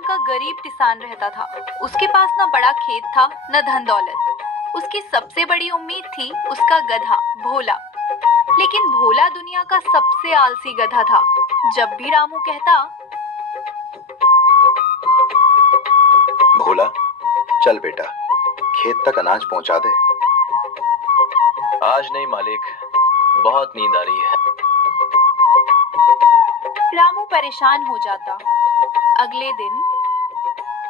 गांव का गरीब किसान रहता था। उसके पास न बड़ा खेत था न धन दौलत। उसकी सबसे बड़ी उम्मीद थी उसका गधा भोला। लेकिन भोला दुनिया का सबसे आलसी गधा था। जब भी रामू कहता, भोला चल बेटा, खेत तक अनाज पहुंचा दे। आज नहीं मालिक, बहुत नींद आ रही है। रामू परेशान हो जाता। अगले दिन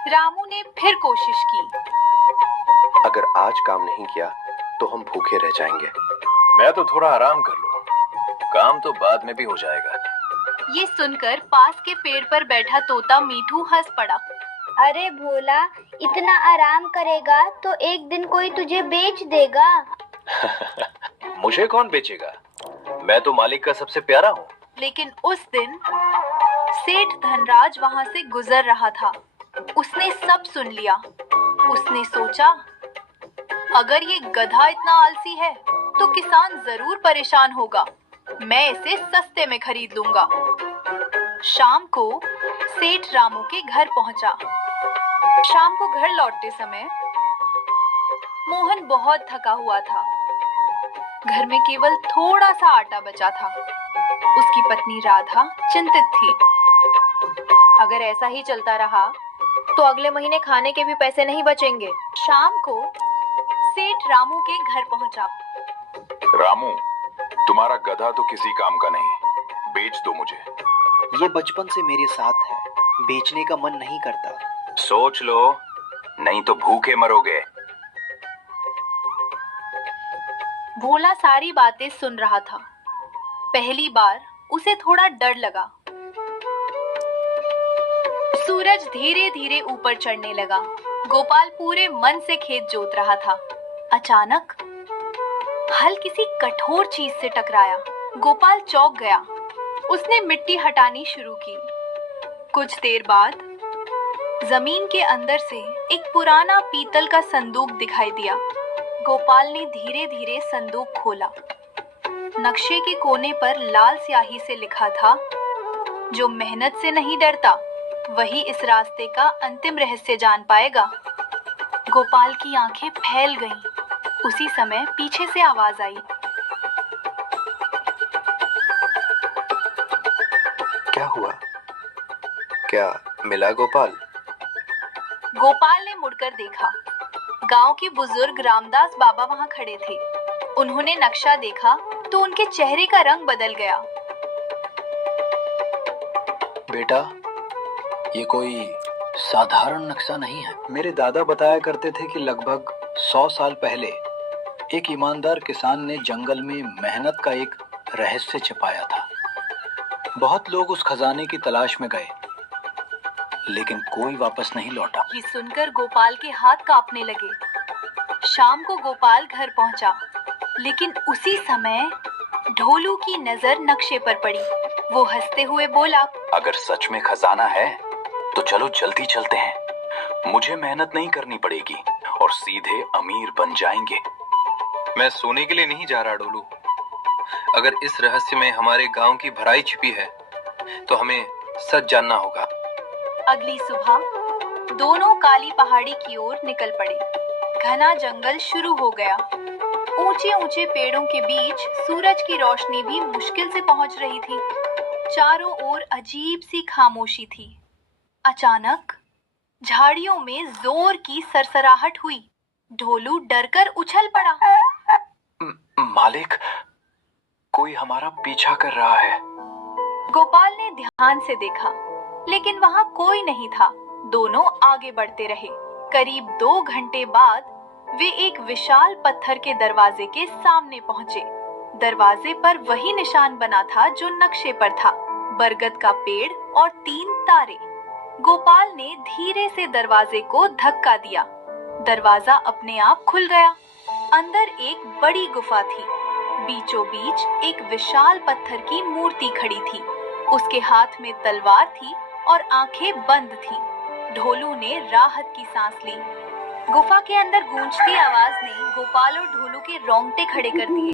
रामू ने फिर कोशिश की। अगर आज काम नहीं किया तो हम भूखे रह जाएंगे। मैं तो थोड़ा आराम कर लूं, काम तो बाद में भी हो जाएगा। ये सुनकर पास के पेड़ पर बैठा तोता मीठू हंस पड़ा। अरे भोला, इतना आराम करेगा तो एक दिन कोई तुझे बेच देगा। मुझे कौन बेचेगा? मैं तो मालिक का सबसे प्यारा हूँ। लेकिन उस दिन सेठ धनराज वहां से गुजर रहा था। उसने सब सुन लिया। उसने सोचा, अगर ये गधा इतना आलसी है तो किसान जरूर परेशान होगा। मैं इसे सस्ते में खरीद लूंगा। शाम को सेठ रामू के घर पहुंचा। शाम को घर लौटते समय मोहन बहुत थका हुआ था। घर में केवल थोड़ा सा आटा बचा था। उसकी पत्नी राधा चिंतित थी। अगर ऐसा ही चलता रहा तो अगले महीने खाने के भी पैसे नहीं बचेंगे। शाम को सेठ रामू के घर पहुंचा। रामू, तुम्हारा गधा तो किसी काम का नहीं, बेच दो मुझे। ये बचपन से मेरे साथ है, बेचने का मन नहीं करता। सोच लो, नहीं तो भूखे मरोगे। भोला सारी बातें सुन रहा था। पहली बार उसे थोड़ा डर लगा। सूरज धीरे धीरे ऊपर चढ़ने लगा। गोपाल पूरे मन से खेत जोत रहा था। अचानक हल किसी कठोर चीज से टकराया। गोपाल चौंक गया। उसने मिट्टी हटानी शुरू की। कुछ देर बाद जमीन के अंदर से एक पुराना पीतल का संदूक दिखाई दिया। गोपाल ने धीरे धीरे संदूक खोला। नक्शे के कोने पर लाल स्याही से लिखा था, जो मेहनत से नहीं डरता वही इस रास्ते का अंतिम रहस्य जान पाएगा। गोपाल की आंखें फैल गईं। उसी समय पीछे से आवाज आई, क्या हुआ? क्या मिला गोपाल? गोपाल ने मुड़कर देखा। गांव के बुजुर्ग रामदास बाबा वहां खड़े थे। उन्होंने नक्शा देखा तो उनके चेहरे का रंग बदल गया। बेटा, ये कोई साधारण नक्शा नहीं है। मेरे दादा बताया करते थे कि लगभग 100 साल पहले एक ईमानदार किसान ने जंगल में मेहनत का एक रहस्य छिपाया था। बहुत लोग उस खजाने की तलाश में गए, लेकिन कोई वापस नहीं लौटा। ये सुनकर गोपाल के हाथ कांपने लगे। शाम को गोपाल घर पहुंचा, लेकिन उसी समय ढोलू की नजर नक्शे पर पड़ी। वो हंसते हुए बोला, अगर सच में खजाना है तो चलो जल्दी चलते हैं। मुझे मेहनत नहीं करनी पड़ेगी और सीधे अमीर बन जाएंगे। मैं सोने के लिए नहीं जा रहा ढोलू। अगर इस रहस्य में हमारे गांव की भलाई छिपी है तो हमें सच जानना होगा। अगली सुबह दोनों काली पहाड़ी की ओर निकल पड़े। घना जंगल शुरू हो गया। ऊंचे ऊंचे पेड़ों के बीच सूरज की रोशनी भी मुश्किल से पहुंच रही थी। चारों ओर अजीब सी खामोशी थी। अचानक झाड़ियों में जोर की सरसराहट हुई। ढोलू डरकर उछल पड़ा। मालिक, कोई हमारा पीछा कर रहा है। गोपाल ने ध्यान से देखा, लेकिन वहां कोई नहीं था। दोनों आगे बढ़ते रहे। करीब 2 घंटे बाद वे एक विशाल पत्थर के दरवाजे के सामने पहुंचे। दरवाजे पर वही निशान बना था जो नक्शे पर था, बरगद का पेड़ और 3 तारे। गोपाल ने धीरे से दरवाजे को धक्का दिया। दरवाजा अपने आप खुल गया। अंदर एक बड़ी गुफा थी। बीचों बीच एक विशाल पत्थर की मूर्ति खड़ी थी। उसके हाथ में तलवार थी और आंखें बंद थीं। ढोलू ने राहत की सांस ली। गुफा के अंदर गूंजती आवाज ने गोपाल और ढोलू के रोंगटे खड़े कर दिए।